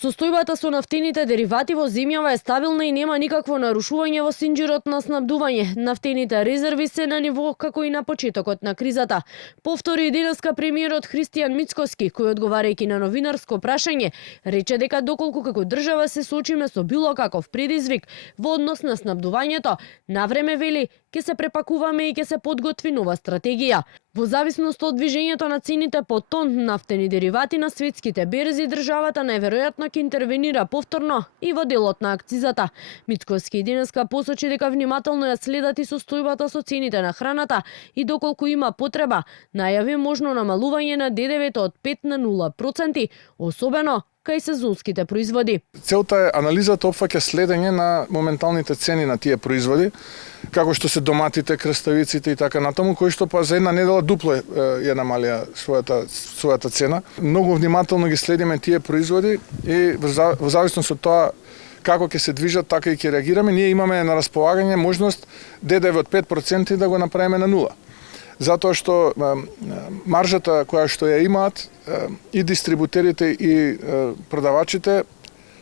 Состојбата со нафтените деривати во земјава е стабилна и нема никакво нарушување во синџирот на снабдување. Нафтените резерви се на ниво како и на почетокот на кризата. Повтори и денеска премиерот Христијан Мицкоски, кој одговарајќи на новинарско прашање, рече дека доколку како држава се соочиме со било каков предизвик во однос на снабдувањето, навреме вели ќе се препакуваме и ќе се подготви нова стратегија. Во зависност од движењето на цените по тон нафтени деривати на светските берзи, државата најверојатно ќе интервенира повторно и во делот на акцизата. Мицкоски денеска посочи дека внимателно ја следат и состојбата со цените на храната и доколку има потреба, најави можно намалување на ДДВ-то од 5 на 0%, особено кај сезонските производи. Целта е анализата опфаќа следење на моменталните цени на тие производи, како што се доматите, краставиците и така натаму, кои што па за една недела дупло ја намалија својата цена. Многу внимателно ги следиме тие производи и во зависност од тоа како ќе се движат, така и ќе реагираме. Ние имаме на располагање можност ДДВ од 5% да го направиме на 0. Затоа што маржата која што ја имаат и дистрибутерите и продавачите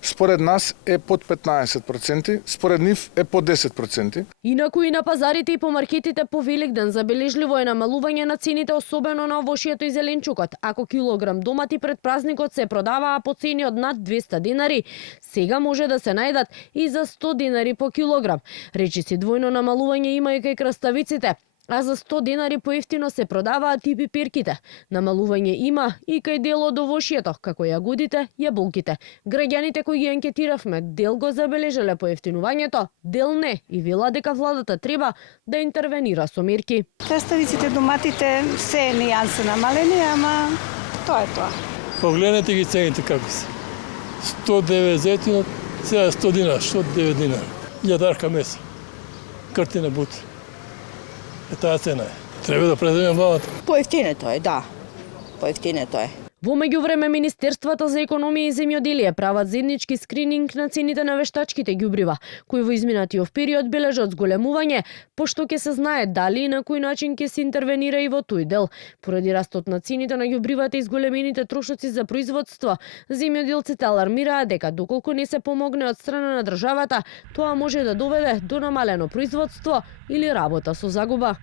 според нас е под 15%, според нив е под 10%. Инаку и на пазарите и по маркетите по Великден забележливо е намалување на цените, особено на овошјето и зеленчукот. Ако килограм домати пред празникот се продаваа по цени од над 200 денари, сега може да се најдат и за 100 денари по килограм. Речиси двојно намалување има и кај краставиците, а за 100 денари поевтино се продаваат и пиперките. Намалување има и кај дел од овошјето, како јагодите, јаболките. Граѓаните кои ги анкетиравме, дел го забележале поевтинувањето, дел не и вела дека владата треба да интервенира со мерки. Краставиците, доматите, се нијанси намалени, ама тоа е тоа. Погледнете ги цените како се. 190, сега 100 динара, 109 динара. Јадарка месо. Картина бут. Таа цена е. Треба да преземем владата. Поевтинето е, да. Поевтинето е. Во меѓувреме Министерствата за економија и земјоделие прават заеднички скрининг на цените на вештачките ѓубрива, кои во изминатиот период бележат зголемување, пошто ќе се знае дали и на кој начин ќе се интервенира и во тој дел. Поради растот на цените на ѓубривата и зголемените трошоци за производство, земјоделците алармираат дека доколку не се помогне од страна на државата, тоа може да доведе до намалено производство или работа со загуба.